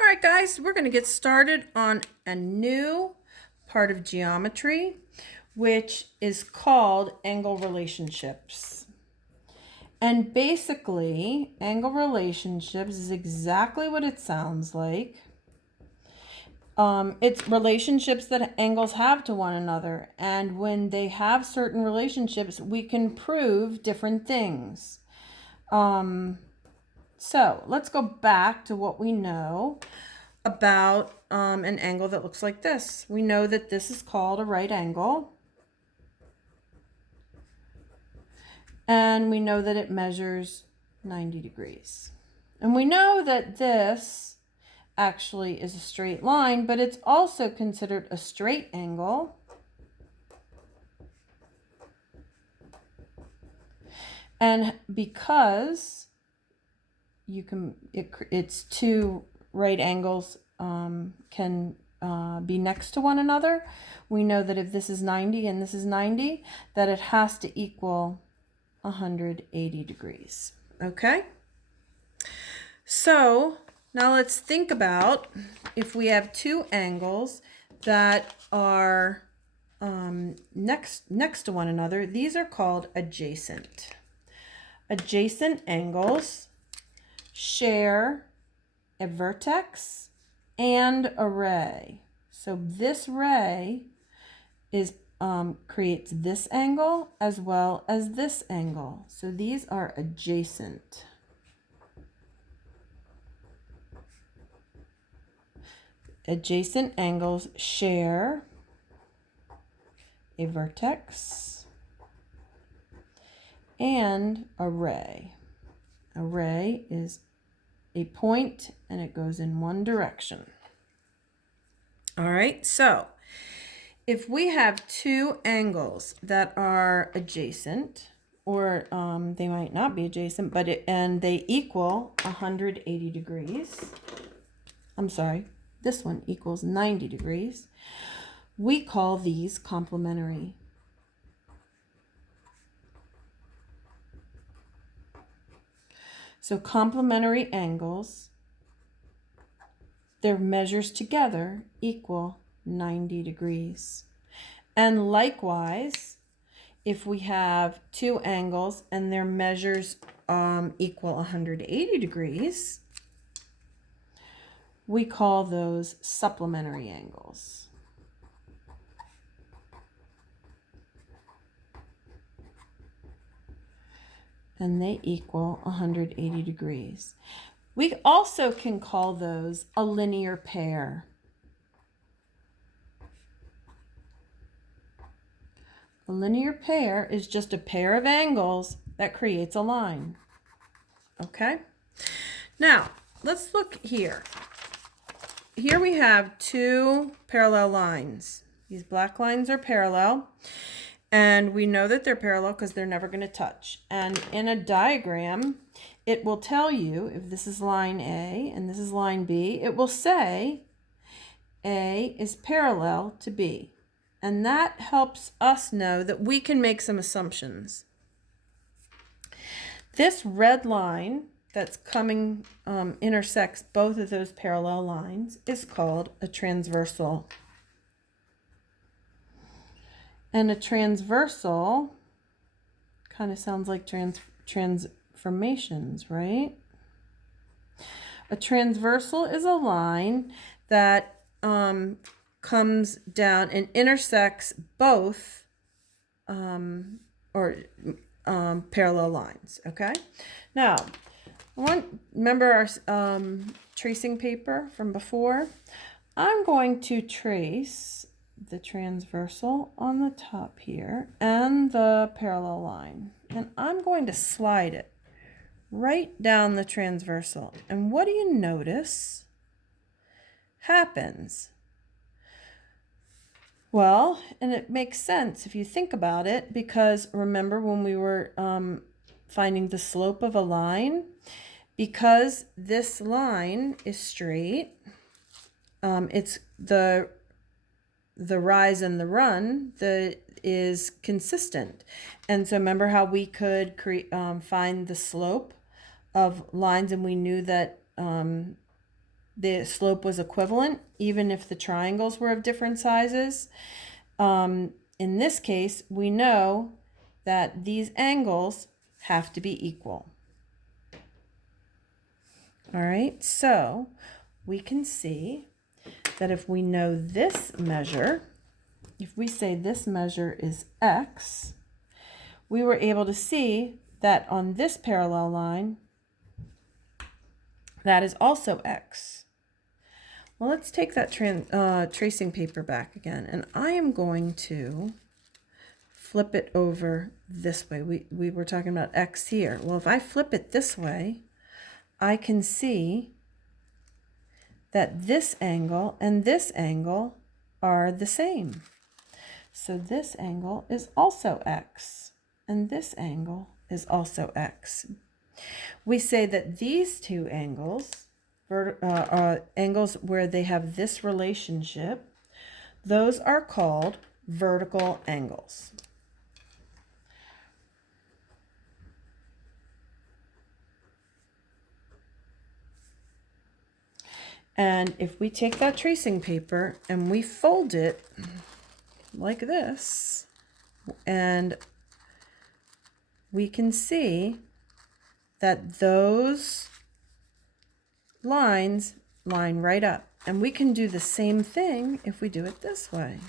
All right, guys, we're going to get started on a new part of geometry, which is called angle relationships. And basically, angle relationships is exactly what it sounds like. It's relationships that angles have to one another. And when they have certain relationships, we can prove different things. So let's go back to what we know about an angle that looks like this. We know that this is called a right angle. And we know that it measures 90 degrees. And we know that this actually is a straight line, but it's also considered a straight angle. And because it's two right angles can be next to one another, we know that if this is 90 and this is 90, that it has to equal 180 degrees. Okay? So now let's think about if we have two angles that are next to one another. These are called adjacent. Adjacent angles share a vertex and a ray. So this ray is creates this angle as well as this angle. So these are adjacent. Adjacent angles share a vertex and a ray. A ray is a point and it goes in one direction. All right, so if we have two angles that are adjacent, or they might not be adjacent, but and they equal 180 degrees. I'm sorry, this one equals 90 degrees. We call these complementary. So complementary angles, their measures together equal 90 degrees. And likewise, if we have two angles and their measures equal 180 degrees, we call those supplementary angles. And they equal 180 degrees. We also can call those a linear pair. A linear pair is just a pair of angles that creates a line. Okay? Now, let's look here. Here we have two parallel lines. These black lines are parallel. And we know that they're parallel because they're never going to touch. And in a diagram, it will tell you if this is line A and this is line B, it will say A is parallel to B. And that helps us know that we can make some assumptions. This red line that's coming intersects both of those parallel lines is called a transversal. And a transversal kind of sounds like transformations, right? A transversal is a line that comes down and intersects both parallel lines, okay? Now, remember our tracing paper from before? I'm going to trace the transversal on the top here and the parallel line. And I'm going to slide it right down the transversal. And what do you notice happens? Well, and it makes sense if you think about it, because remember when we were finding the slope of a line? Because this line is straight, it's the rise and the run is consistent. And so remember how we could find the slope of lines, and we knew that the slope was equivalent, even if the triangles were of different sizes. In this case, we know that these angles have to be equal. All right, so we can see that if we know this measure, if we say this measure is x, we were able to see that on this parallel line, that is also x. Well, let's take that tracing paper back again, and I am going to flip it over this way. We were talking about x here. Well, if I flip it this way, I can see that this angle and this angle are the same. So this angle is also x, and this angle is also x. We say that these two angles, angles where they have this relationship, those are called vertical angles. And if we take that tracing paper and we fold it like this, and we can see that those lines line right up. And we can do the same thing if we do it this way.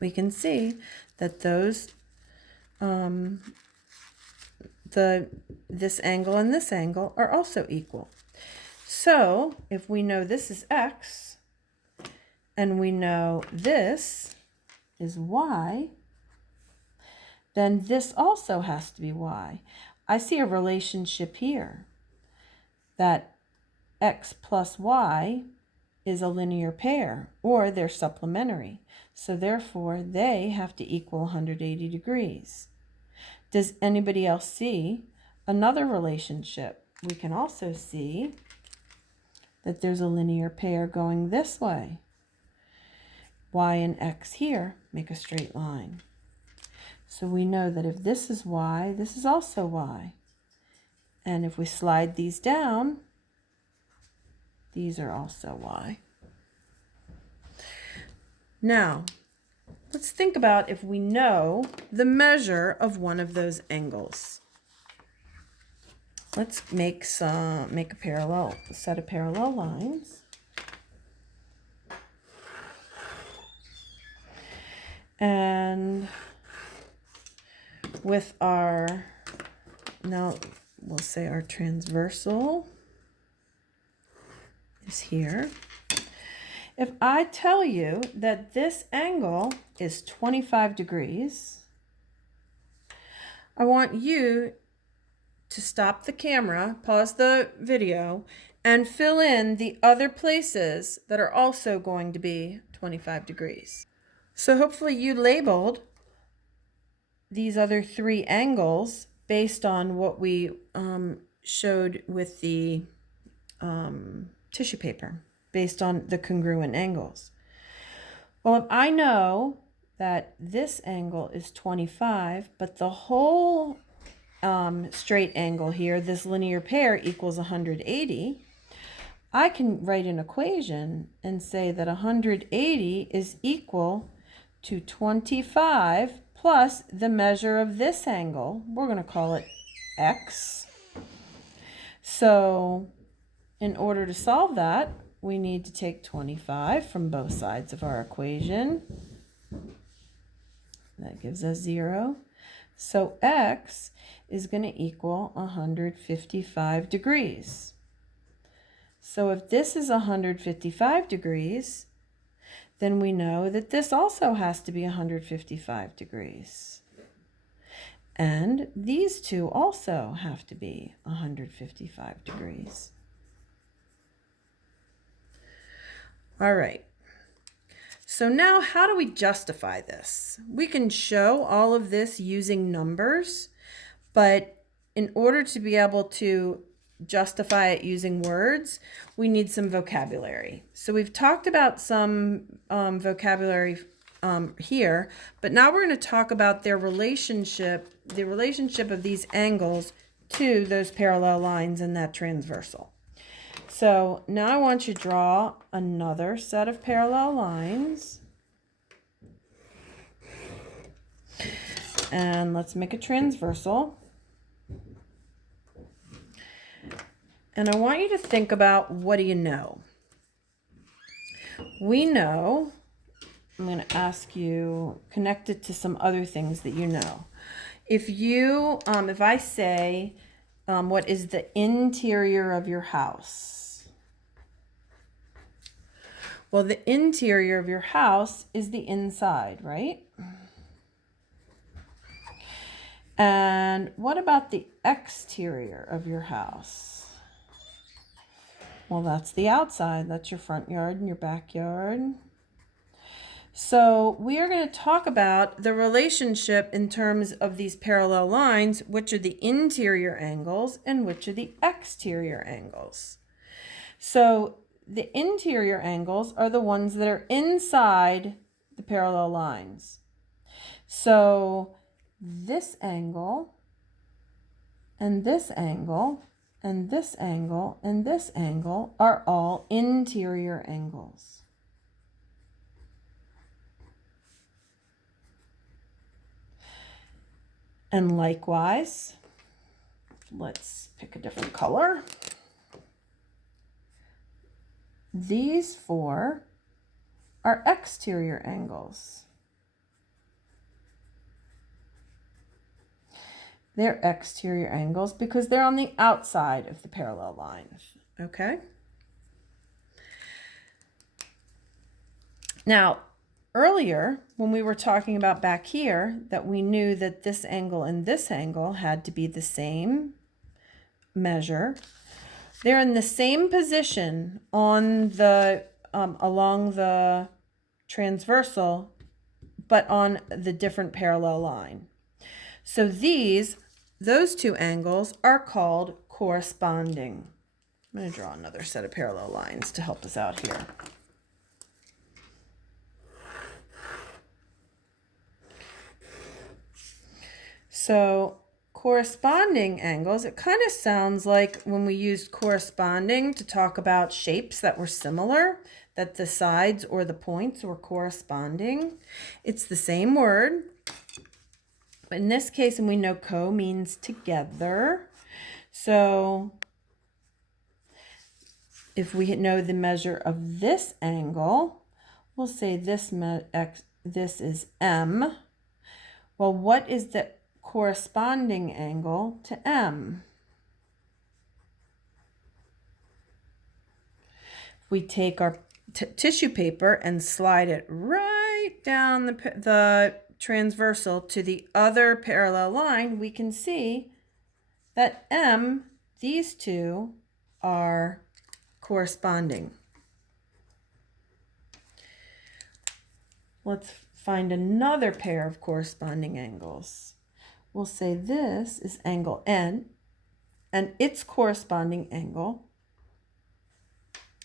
We can see that those, this angle and this angle are also equal. So if we know this is x, and we know this is y, then this also has to be y. I see a relationship here that x plus y is a linear pair, or they're supplementary. So therefore, they have to equal 180 degrees. Does anybody else see another relationship? We can also see that there's a linear pair going this way. Y and x here make a straight line. So we know that if this is y, this is also y. And if we slide these down, these are also y. Now, let's think about if we know the measure of one of those angles. Let's make a set of parallel lines. And with our, now we'll say our transversal is here. If I tell you that this angle is 25 degrees, I want you to stop the camera, pause the video, and fill in the other places that are also going to be 25 degrees. So hopefully you labeled these other three angles based on what we showed with the tissue paper, based on the congruent angles. Well, if I know that this angle is 25, but the whole straight angle here, this linear pair, equals 180, I can write an equation and say that 180 is equal to 25 plus the measure of this angle. We're going to call it x. So in order to solve that, we need to take 25 from both sides of our equation. That gives us 0. So x is going to equal 155 degrees. So if this is 155 degrees, then we know that this also has to be 155 degrees. And these two also have to be 155 degrees. All right. So now how do we justify this? We can show all of this using numbers, but in order to be able to justify it using words, we need some vocabulary. So we've talked about some vocabulary here, but now we're going to talk about their relationship, the relationship of these angles to those parallel lines in that transversal. So now I want you to draw another set of parallel lines. And let's make a transversal. And I want you to think about, what do you know? We know, I'm going to ask you, connect it to some other things that you know. If I say, what is the interior of your house? Well, the interior of your house is the inside, right? And what about the exterior of your house? Well, that's the outside. That's your front yard and your backyard. So we are going to talk about the relationship in terms of these parallel lines, which are the interior angles and which are the exterior angles. So the interior angles are the ones that are inside the parallel lines. So this angle and this angle and this angle and this angle are all interior angles. And likewise, let's pick a different color. These four are exterior angles. They're exterior angles because they're on the outside of the parallel lines, okay? Now, earlier, when we were talking about back here, that we knew that this angle and this angle had to be the same measure. They're in the same position on the along the transversal, but on the different parallel line. So those two angles are called corresponding. I'm going to draw another set of parallel lines to help us out here. So corresponding angles, it kind of sounds like when we used corresponding to talk about shapes that were similar, that the sides or the points were corresponding. It's the same word. But in this case, and we know co means together. So if we know the measure of this angle, we'll say this is M. Well, what is the corresponding angle to M? We take our tissue paper and slide it right down the transversal to the other parallel line, we can see that M, these two are corresponding. Let's find another pair of corresponding angles. We'll say this is angle N, and its corresponding angle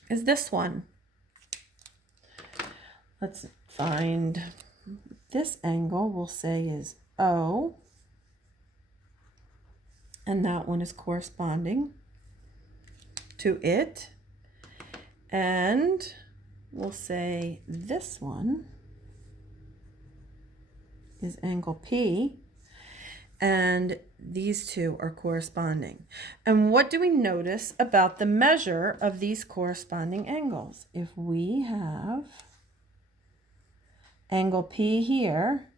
is this one. Let's find this angle, we'll say is O, and that one is corresponding to it. And we'll say this one is angle P, and these two are corresponding. And what do we notice about the measure of these corresponding angles? If we have angle P here,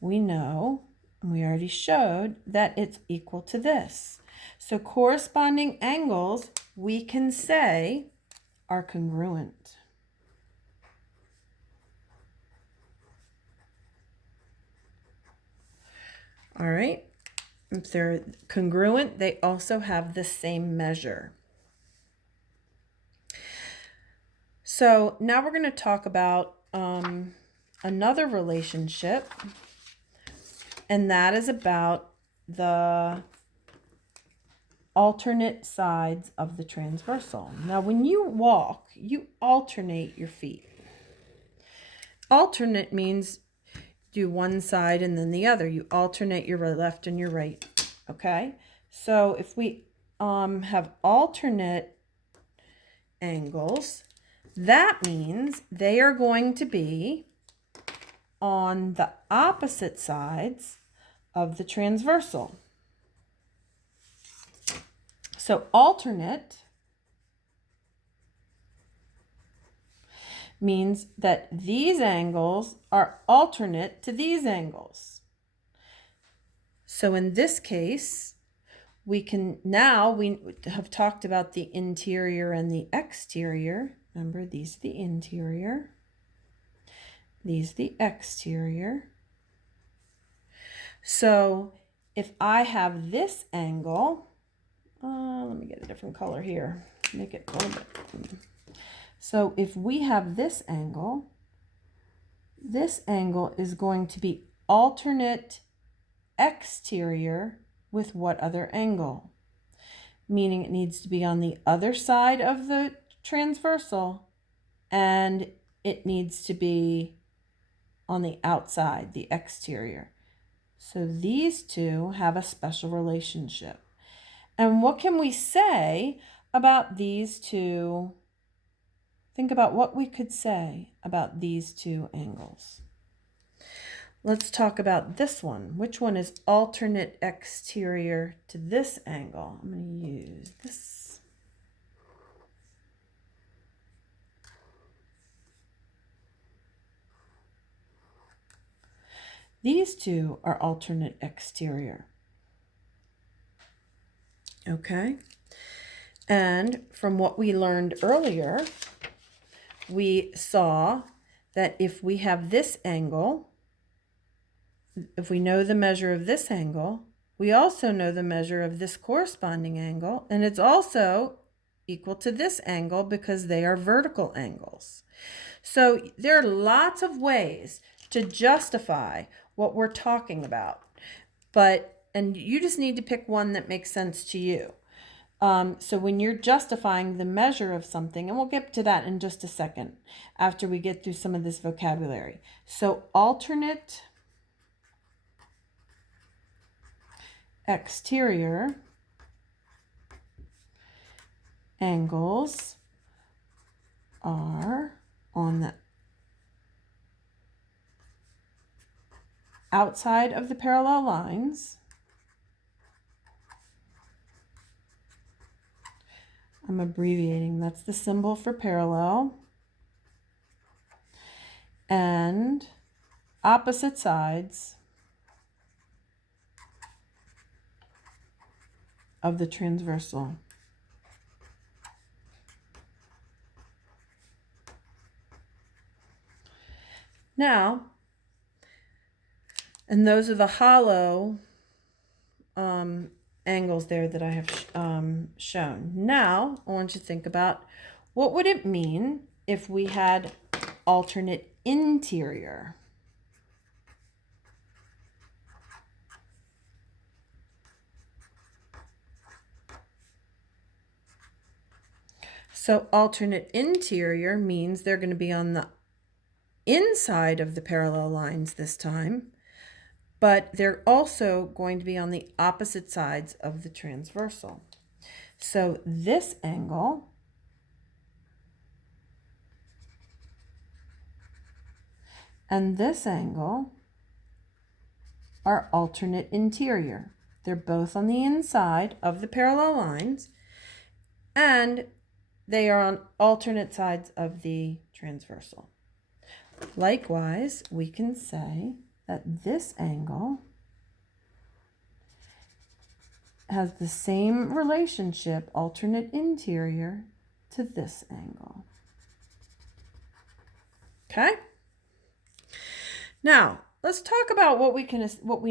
we know, and we already showed, that it's equal to this. So corresponding angles, we can say, are congruent. All right, if they're congruent, they also have the same measure. So now we're going to talk about another relationship, and that is about the alternate sides of the transversal. Now, when you walk, you alternate your feet. Alternate means do one side and then the other. You alternate your left and your right, okay? So if we have alternate angles, that means they are going to be on the opposite sides of the transversal. So alternate means that these angles are alternate to these angles. So in this case, we have talked about the interior and the exterior. Remember, these are the interior. These are the exterior. So if I have this angle, let me get a different color here, make it a little bit. So if we have this angle is going to be alternate exterior with what other angle? Meaning it needs to be on the other side of the transversal, and it needs to be on the outside, the exterior. So these two have a special relationship. And what can we say about these two? Think about what we could say about these two angles. Let's talk about this one. Which one is alternate exterior to this angle? I'm going to use this. These two are alternate exterior. Okay? And from what we learned earlier, we saw that if we have this angle, if we know the measure of this angle, we also know the measure of this corresponding angle, and it's also equal to this angle because they are vertical angles. So there are lots of ways to justify what we're talking about, and you just need to pick one that makes sense to you. So when you're justifying the measure of something, and we'll get to that in just a second after we get through some of this vocabulary. So alternate exterior angles are on the outside of the parallel lines. I'm abbreviating, that's the symbol for parallel. And opposite sides of the transversal. Now, and those are the hollow angles there that I have shown. Now, I want you to think about what would it mean if we had alternate interior. So alternate interior means they're going to be on the inside of the parallel lines this time, but they're also going to be on the opposite sides of the transversal. So this angle and this angle are alternate interior. They're both on the inside of the parallel lines, and they are on alternate sides of the transversal. Likewise, we can say that this angle has the same relationship, alternate interior, to this angle. Okay? Now, let's talk about what we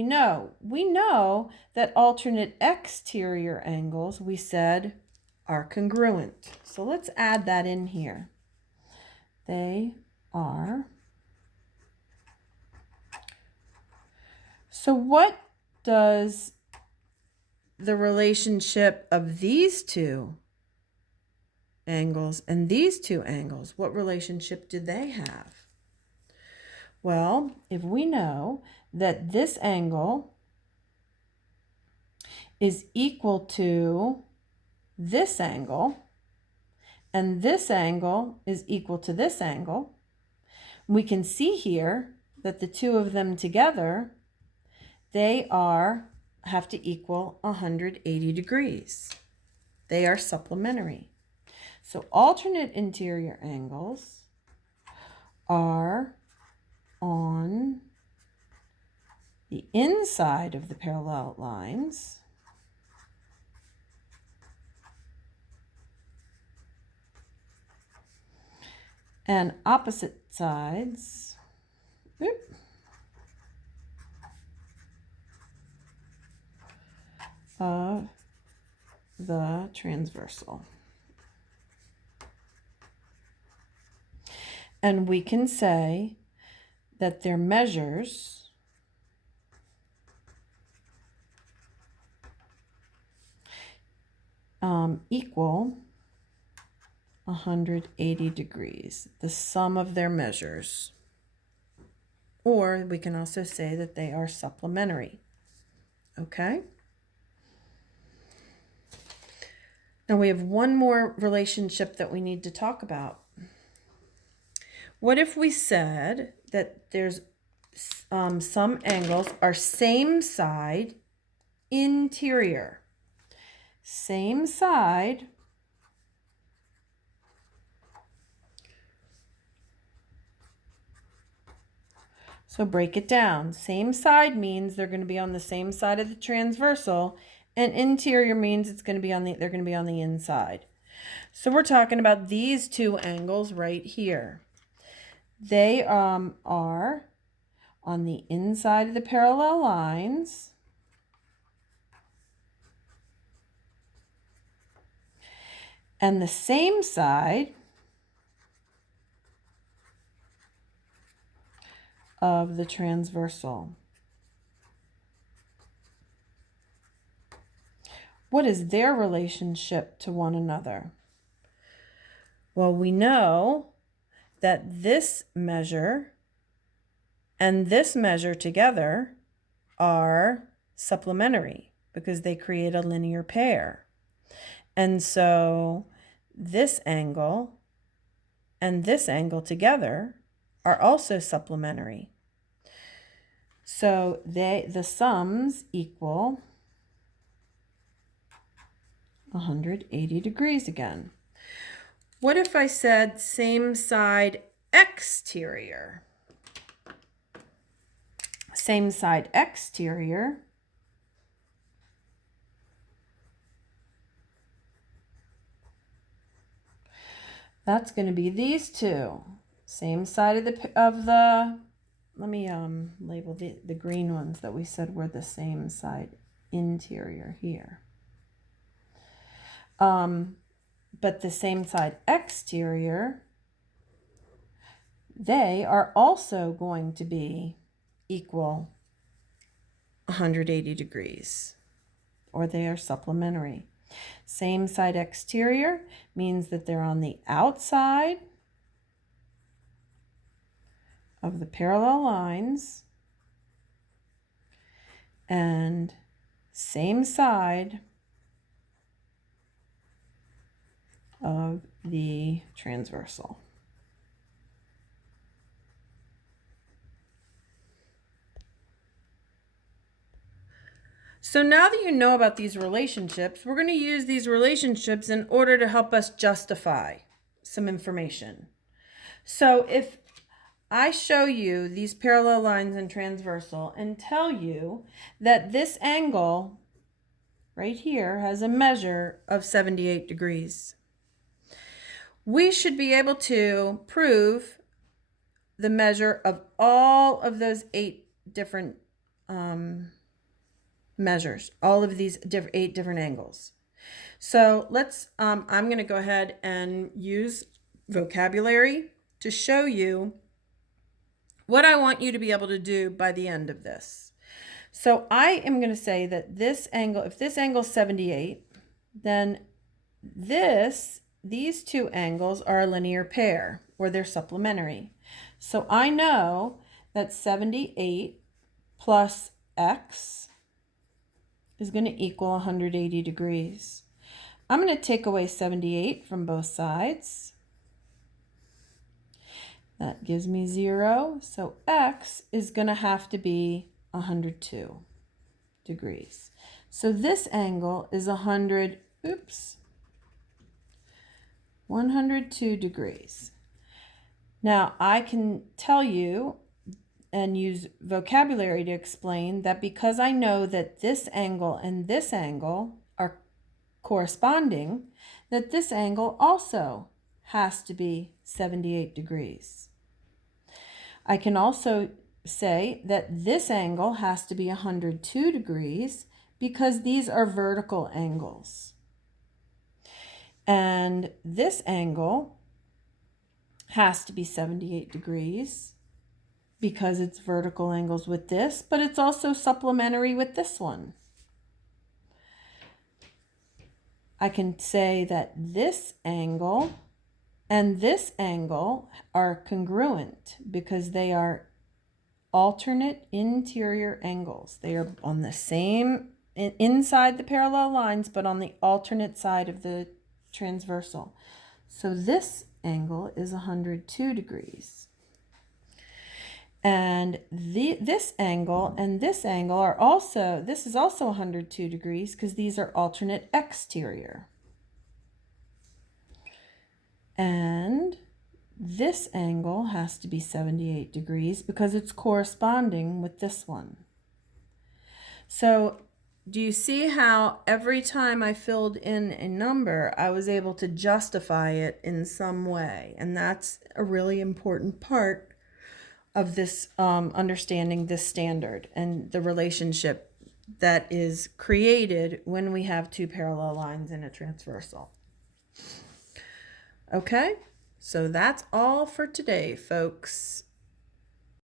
know. We know that alternate exterior angles, we said, are congruent. So let's add that in here. They are. So what does the relationship of these two angles and these two angles, what relationship do they have? Well, if we know that this angle is equal to this angle, and this angle is equal to this angle. We can see here that the two of them together, they have to equal 180 degrees. They are supplementary. So alternate interior angles are on the inside of the parallel lines and opposite sides of the transversal. And we can say that their measures equal 180 degrees, the sum of their measures. Or we can also say that they are supplementary. Okay? Now we have one more relationship that we need to talk about. What if we said that there's some angles are same side interior? Same side so break it down. Same side means they're going to be on the same side of the transversal, and interior means they're going to be on the inside. So we're talking about these two angles right here. They are on the inside of the parallel lines, and the same side of the transversal. What is their relationship to one another? Well, we know that this measure and this measure together are supplementary because they create a linear pair. And so this angle and this angle together are also supplementary. So the sums equal 180 degrees again. What if I said same side exterior? Same side exterior that's going to be these two. Same side of the let me label the green ones that we said were the same side interior here. But the same side exterior, they are also going to be equal 180 degrees, or they are supplementary. Same side exterior means that they're on the outside of the parallel lines, and same side of the transversal. So now that you know about these relationships, we're going to use these relationships in order to help us justify some information. So if I show you these parallel lines and transversal and tell you that this angle right here has a measure of 78 degrees, we should be able to prove the measure of all of those 8 different measures, all of these 8 different angles. So let's, I'm going to go ahead and use vocabulary to show you what I want you to be able to do by the end of this. So I am going to say that this angle, if this angle is 78, then these two angles are a linear pair, or they're supplementary. So I know that 78 plus x is going to equal 180 degrees. I'm going to take away 78 from both sides. That gives me 0. So x is going to have to be 102 degrees. So this angle is 102 degrees. Now I can tell you and use vocabulary to explain that because I know that this angle and this angle are corresponding, that this angle also has to be 78 degrees. I can also say that this angle has to be 102 degrees because these are vertical angles. And this angle has to be 78 degrees because it's vertical angles with this, but it's also supplementary with this one. I can say that this angle and this angle are congruent because they are alternate interior angles. They are on the same, inside the parallel lines, but on the alternate side of the transversal. So this angle is 102 degrees. And this angle and this angle are also, this is also 102 degrees because these are alternate exterior. And this angle has to be 78 degrees because it's corresponding with this one. So do you see how every time I filled in a number, I was able to justify it in some way? And that's a really important part of this understanding this standard and the relationship that is created when we have two parallel lines in a transversal. Okay, so that's all for today, folks.